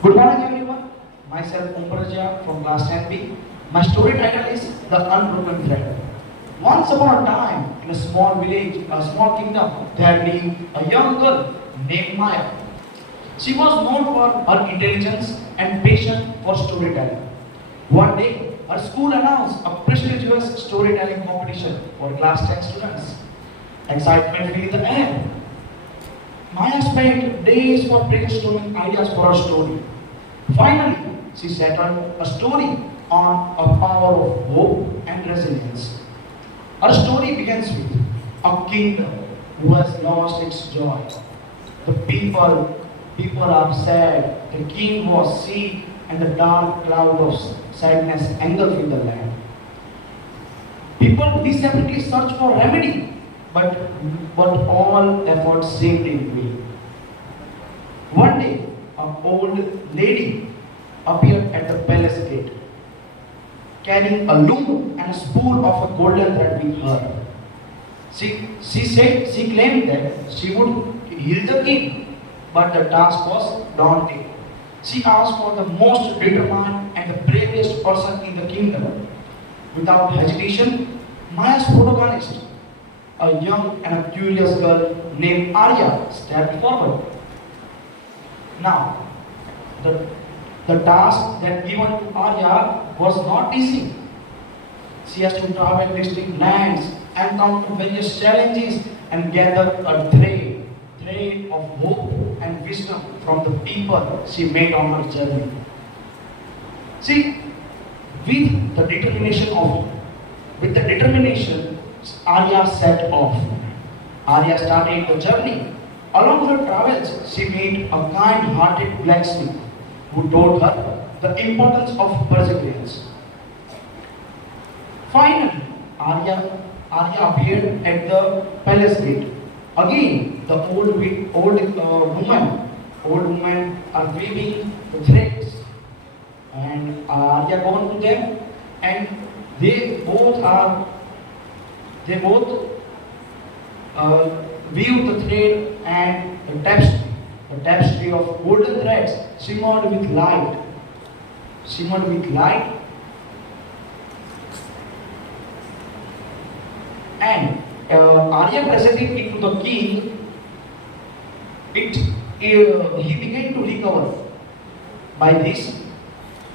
Good morning, everyone. Myself, Umbraja from class 10B. My story title is The Unbroken Thread. Once upon a time, in a small village, a small kingdom, there lived a young girl named Maya. She was known for her intelligence and passion for storytelling. One day, her school announced a prestigious storytelling competition for class 10 students. Excitement filled the air. Maya spent days for brainstorming ideas for her story. Finally, she settled a story on a power of hope and resilience. Her story begins with a kingdom who has lost its joy. The people are sad. The king was sick, and the dark cloud of sadness engulfed the land. People desperately search for remedy, but all efforts seemed in vain. One day, an old lady appeared at the palace gate, carrying a loom and a spool of a golden thread with her. She claimed that she would heal the king, but the task was daunting. She asked for the most determined and the bravest person in the kingdom. Without hesitation, Maya's protagonist, a young and a curious girl named Arya, stepped forward. Now, the, the task that given to Arya was not easy. She has to travel distant lands, encounter various challenges, and gather a thread of hope and wisdom from the people she met on her journey. See, with the determination of with the determination, Arya set off. Arya started the journey. Along her travels, she met a kind-hearted blacksmith who told her the importance of perseverance. Finally, Arya appeared at the palace gate. Again, the old woman are weaving the threads, and Arya gone to them, and they both weave the thread and the tapestry. The tapestry of golden threads shimmered with light. Shimmered with light, and Arya presented it to the king. He began to recover. By this,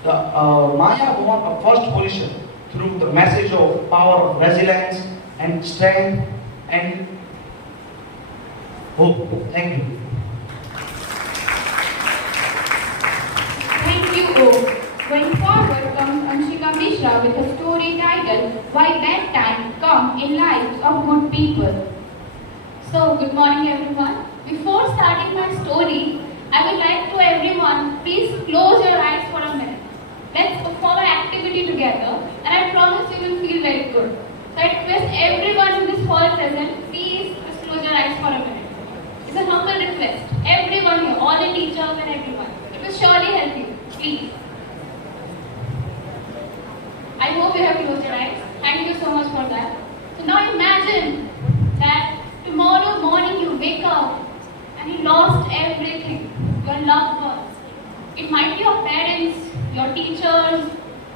the Maya won a first position through the message of power of resilience and strength and hope. Thank you. Thank you, O. Going forward comes Anshika Mishra with a story titled Why Bad Time Come in Lives of Good People. So, good morning everyone. Before starting my story, I would like to everyone, please close your eyes for a minute. Let's perform an activity together, and I promise you will feel very good. So I request everyone in this hall present, please just close your eyes for a minute. It's a humble request. Everyone here, all the teachers and everyone. It will surely help you. Please. I hope you have closed your eyes. Thank you so much for that. So now imagine that tomorrow morning you wake up and you lost everything. Your loved ones. It might be your parents, your teachers,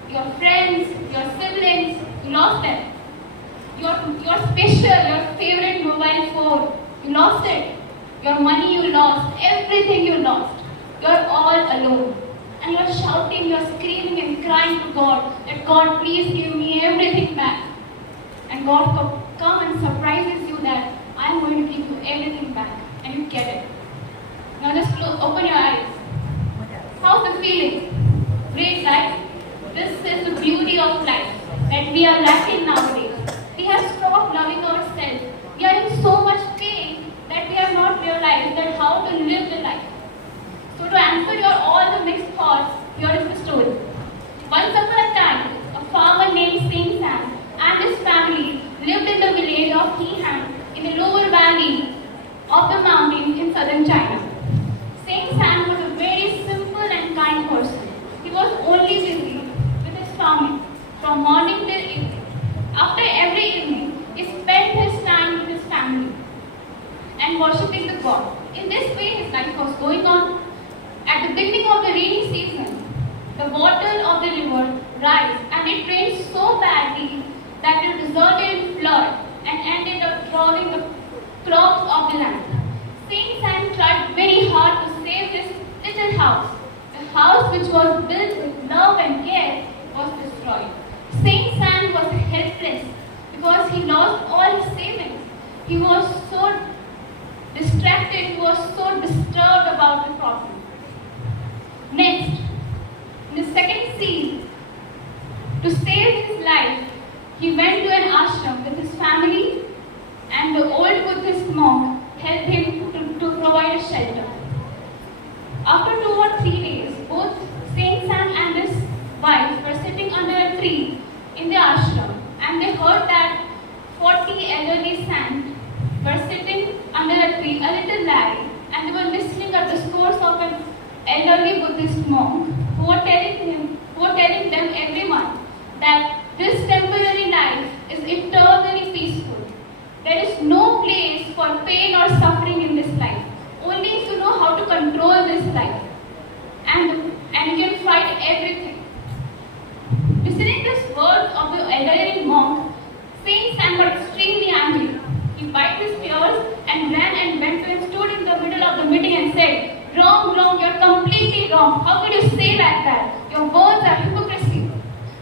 your friends, your siblings. You lost them. Your special, your favorite mobile phone. You lost it. Your money you lost. Everything you lost. You're all alone. And you're shouting, you're screaming and crying to God that God, please give me everything back. And God come and surprises you that I'm going to give you everything back. And you get it. Now just open your eyes. How's the feeling? Great, right? This is the beauty of life that we are lacking nowadays. We have stopped loving ourselves. We are in so much pain that we have not realized that how to live the life. So to answer your all the mixed thoughts, here is the story. Once upon a time, a farmer named Singh San and his family lived in the village of Hehan in the lower valley of the mountains in southern China. Singh San was a very simple and kind person. He was only busy with his farming from morning till evening. beginning of the rainy season, the water of the river rise and it rained so badly that it resulted in flood and ended up drowning the crops of the land. Saint Sam tried very hard to save this little house. The house which was built with love and care was destroyed. Saint Sam was helpless because he lost all his savings. He was so distracted, he was so disturbed about the problem. Next, in the second scene, to save his life, he went to an ashram with his family and the old Buddhist monk helped him to provide a shelter. After 2 or 3 days, both Saint Sam and his wife were sitting under a tree in the ashram and they heard that 40 elderly saints were sitting under a tree, a little laddie, and they were listening at the discourse of an elderly Buddhist monk who were telling them every month that this temporary life is eternally peaceful. There is no place for pain or suffering in this life. Only if you know how to control this life. And you can fight everything. Listening to this words of the elderly monk, Saint Sam got extremely angry. He wiped his tears and ran and went to and stood in the middle of the meeting and said, "Wrong, wrong, you're completely wrong. How could you say like that? Your words are hypocrisy.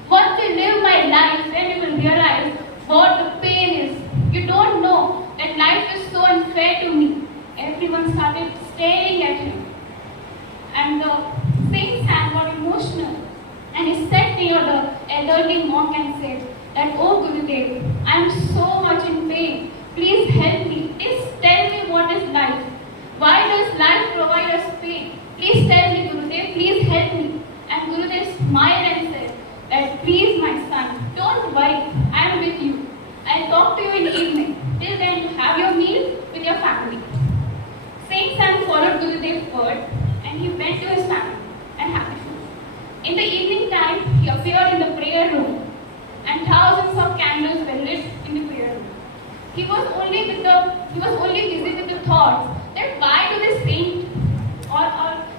Once you live my life, then you will realize what the pain is. You don't know that life is so unfair to me." Everyone started staring at him. And Saint Sam got emotional. And he sat near the elderly monk and said that, "Oh Gurudev, I am so much in pain. Please help me. Please tell me what is life. Why does life provide us pain? Please tell me, Gurudev, please help me." And Gurudev smiled and said that, "Please my son, don't worry, I am with you. I'll talk to you in the evening. Till then, have your meal with your family." Saint Sam followed Gurudev's word and he went to his family and had food. In the evening time, he appeared in the prayer room and thousands of candles were lit in the prayer room. He was only busy with the thoughts that why do they saint or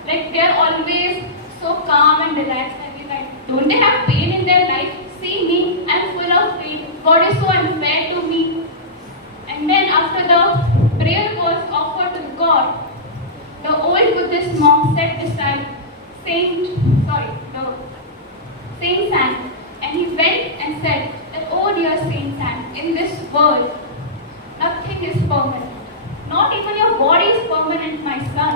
like they are always so calm and relaxed and be like, don't they have pain in their life? See me, I am full of pain. God is so unfair to me. And then after the prayer was offered to God, the old Buddhist monk sat beside Saint Sam and he went and said that, "Oh dear Saint Sam, in this world, nothing is permanent. Not even your body is permanent, my son.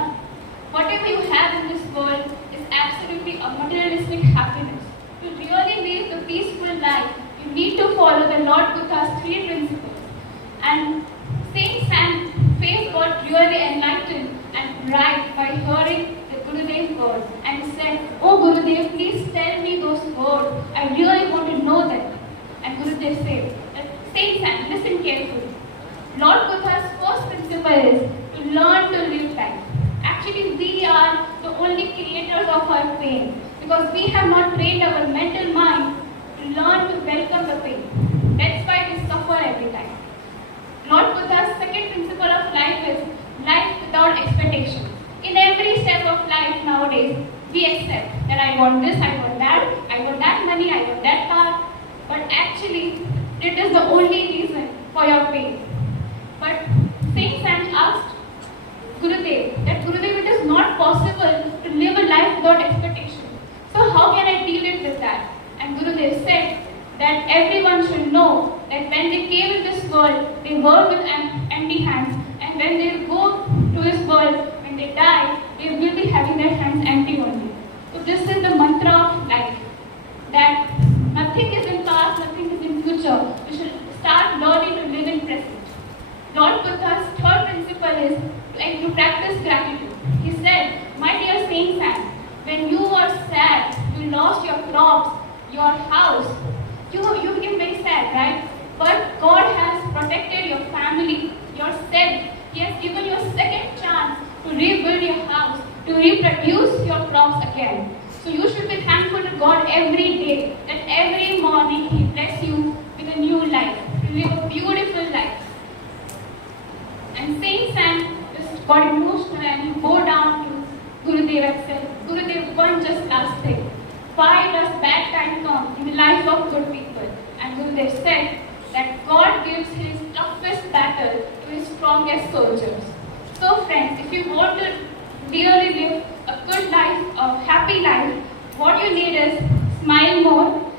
Whatever you have in this world is absolutely a materialistic happiness. To really live the peaceful life, you need to follow the Lord Buddha's 3 principles." And Saint Sam's face got really enlightened and bright by hearing the Gurudev's words. And he said, "Oh Gurudev, please tell me those words. I really want to know them." And Gurudev said, "Saint Sam, listen carefully. Lord Buddha's first principle is to learn to live life. Actually, we are the only creators of our pain because we have not trained our mental mind to learn to welcome the pain. That's why we suffer every time. Lord Buddha's second principle of life is life without expectations. In every step of life nowadays, we accept that I want this, I want that money, I want that car. But actually, it is the only reason for your pain." But Saint Sam asked Gurudev that, "Gurudev, it is not possible to live a life without expectations. So how can I deal it with that?" And Gurudev said that everyone should know that when they came in this world, they were with empty hands. And when they go to this world, when they die, they will be having their hands empty only. So this is the mantra of life. That nothing is in past, nothing is in future. We should start learning to live in present. Lord Buddha's third principle is to practice gratitude. He said, "My dear Saint Sam, when you were sad, you lost your crops, your house, you became very sad, right? But God has protected your family, yourself. He has given you a second chance to rebuild your house, to reproduce your crops again. So you should be thankful to God every day, that every morning He bless you with a new life, to live a beautiful life." And Saint Sam just got emotional and he bowed down to Gurudev and said, "Gurudev, why does bad time come in the life of good people? And Gurudev said that God gives his toughest battle to his strongest soldiers. So friends, if you want to really live a good life, a happy life, what you need is smile more,